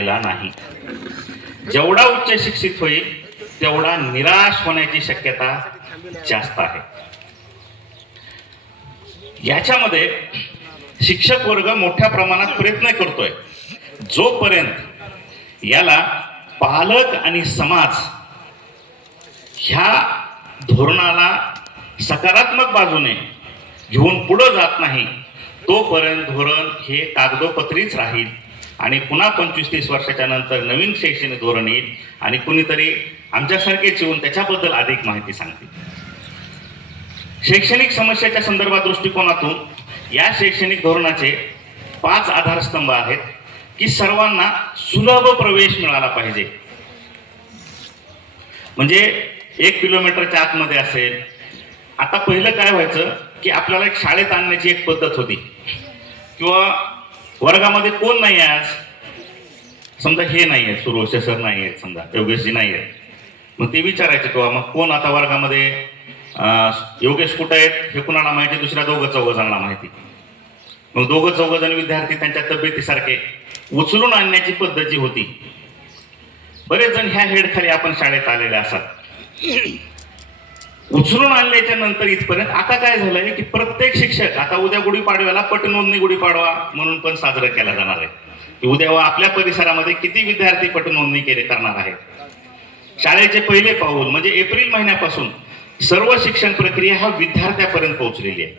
नाही. जेवढा उच्च शिक्षित होईल तेवढा निराश होण्याची शक्यता जास्त आहे. याच्यामध्ये शिक्षक वर्ग मोठ्या प्रमाणात प्रयत्न करतोय जोपर्यंत याला पालक आणि समाज ह्या धोरणाला सकारात्मक बाजूने घेऊन पुढे जात नाही तोपर्यंत धोरण हे कागदोपत्रीच राहील आणि पुन्हा 25-30 वर्षाच्या नंतर नवीन शैक्षणिक धोरण येईल आणि कुणीतरी आमच्यासारखेच येऊन त्याच्याबद्दल अधिक माहिती सांगतील. शैक्षणिक समस्याच्या संदर्भात दृष्टिकोनातून या शैक्षणिक धोरणाचे 5 आधारस्तंभ आहेत की सर्वांना सुलभ प्रवेश मिळाला पाहिजे. म्हणजे 1 किलोमीटरच्या आतमध्ये असेल. आता पहिलं काय व्हायचं की आपल्याला एक शाळेत आणण्याची एक पद्धत होती किंवा वर्गामध्ये कोण नाही आहे, आज समजा हे नाही आहे, सुरोशे सर नाही आहेत, समजा योगेशजी नाही आहेत, मग ते विचारायचे किंवा मग कोण आता वर्गामध्ये योगेश कुठं आहेत हे कुणाला माहिती, दुसऱ्या 2-4 जणांना माहिती. मग 2-4 जण विद्यार्थी त्यांच्या तब्येतीसारखे उचलून आणण्याची पद्धत जी होती. बरेच जण ह्या हेडखाली आपण शाळेत आलेले असतात. उचलून आणल्याच्या नंतर इथपर्यंत आता काय झालंय की प्रत्येक शिक्षक आता उद्या गुढीपाडव्याला पटनोंदणी गुढीपाडवा म्हणून पण साजरा केला जाणार आहे की उद्या आपल्या परिसरामध्ये किती विद्यार्थी पटनोंदणी करणार आहेत. शाळेचे पहिले पाऊल म्हणजे एप्रिल महिन्यापासून सर्व शिक्षण प्रक्रिया हा विद्यार्थ्यापर्यंत पोहोचलेली आहे.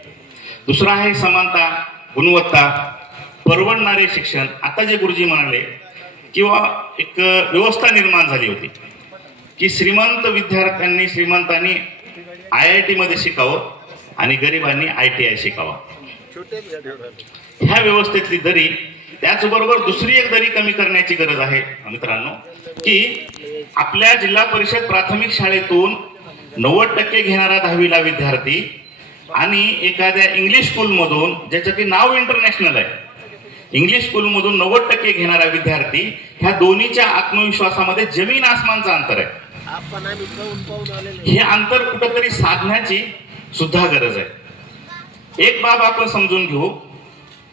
दुसरा आहे समानता, गुणवत्ता, परवडणारे शिक्षण. आता जे गुरुजी म्हणाले किंवा एक व्यवस्था निर्माण झाली होती की श्रीमंत विद्यार्थ्यांनी श्रीमंतांनी IIT मध्ये शिकावं आणि गरिबांनी ITI शिकावं. ह्या व्यवस्थेतली दरी, त्याचबरोबर दुसरी एक दरी कमी करण्याची गरज आहे मित्रांनो की आपल्या जिल्हा परिषद प्राथमिक शाळेतून 90% घेणारा 10वीला विद्यार्थी आणि एखाद्या इंग्लिश स्कूलमधून ज्याचं की नाव इंटरनॅशनल आहे, इंग्लिश स्कूलमधून 90% घेणारा विद्यार्थी, ह्या दोन्हीच्या आत्मविश्वासामध्ये जमीन आसमानचं अंतर आहे. हे अंतर कुठंतरी साधण्याची सुद्धा गरज आहे. एक बाब आपण समजून घेऊ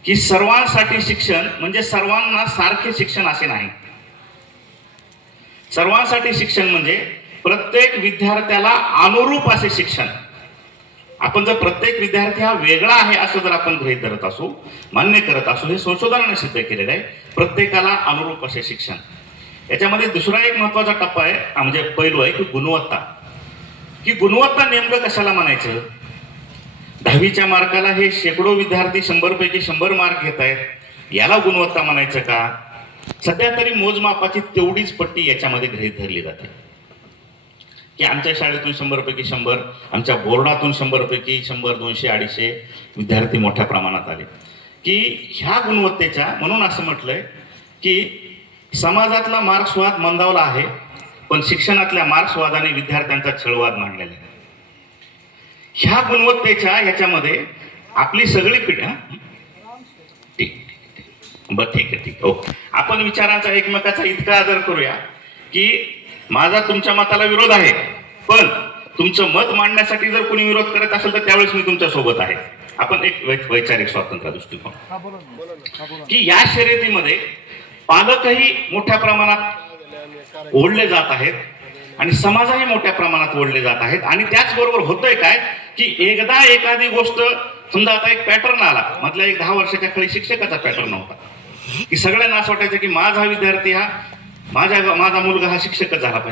की सर्वांसाठी शिक्षण म्हणजे सर्वांना सारखे शिक्षण असे नाही. सर्वांसाठी शिक्षण म्हणजे प्रत्येक विद्यार्थ्याला अनुरूप असे शिक्षण. आपण जर प्रत्येक विद्यार्थी हा वेगळा आहे असं जर आपण गृहीत धरत असू, मान्य करत असू, हे संशोधनाने सिद्ध केलेलं आहे. प्रत्येकाला अनुरूप असे शिक्षण. याच्यामध्ये दुसरा एक महत्वाचा टप्पा आहे म्हणजे पैलू आहे की गुणवत्ता. की गुणवत्ता नेमकं कशाला म्हणायचं? 10वीच्या मार्काला हे शेकडो विद्यार्थी 100 पैकी 100 मार्क घेत आहेत, याला गुणवत्ता म्हणायचं का? सध्या तरी मोजमापाची तेवढीच पट्टी याच्यामध्ये गृहीत धरली जाते की आमच्या शाळेतून 100 पैकी 100, आमच्या बोर्डातून 100 पैकी 100, 200, 250 विद्यार्थी मोठ्या प्रमाणात आले. की ह्या गुणवत्तेच्या, म्हणून असं म्हटलंय की समाजातला मार्क्सवाद मंदावला आहे पण शिक्षणातल्या मार्क्सवादाने विद्यार्थ्यांचा छळवाद मांडलेला आहे. ह्या गुणवत्तेच्या ह्याच्यामध्ये आपली सगळी पिढी ठीक आहे. ओके, आपण विचारांचा एकमेकाचा इतका आदर करूया की माझा तुमच्या मताला विरोध आहे पण तुमचं मत मांडण्यासाठी जर कोणी विरोध करत असेल तर त्यावेळेस मी तुमच्या सोबत आहे. आपण एक वैचारिक स्वातंत्र्य दृष्टिकोन की या शर्यतीमध्ये पालकही मोठ्या प्रमाणात ओढले जात आहेत आणि समाजही मोठ्या प्रमाणात ओढले जात आहेत. आणि त्याचबरोबर होतंय काय की एकदा एखादी गोष्ट, समजा आता एक पॅटर्न आला, मधल्या एक 10 वर्षाच्या खाली शिक्षकाचा पॅटर्न होता की सगळ्यांना असं वाटायचं की माझा विद्यार्थी हा माझा मुलगा हा शिक्षकच झाला पाहिजे.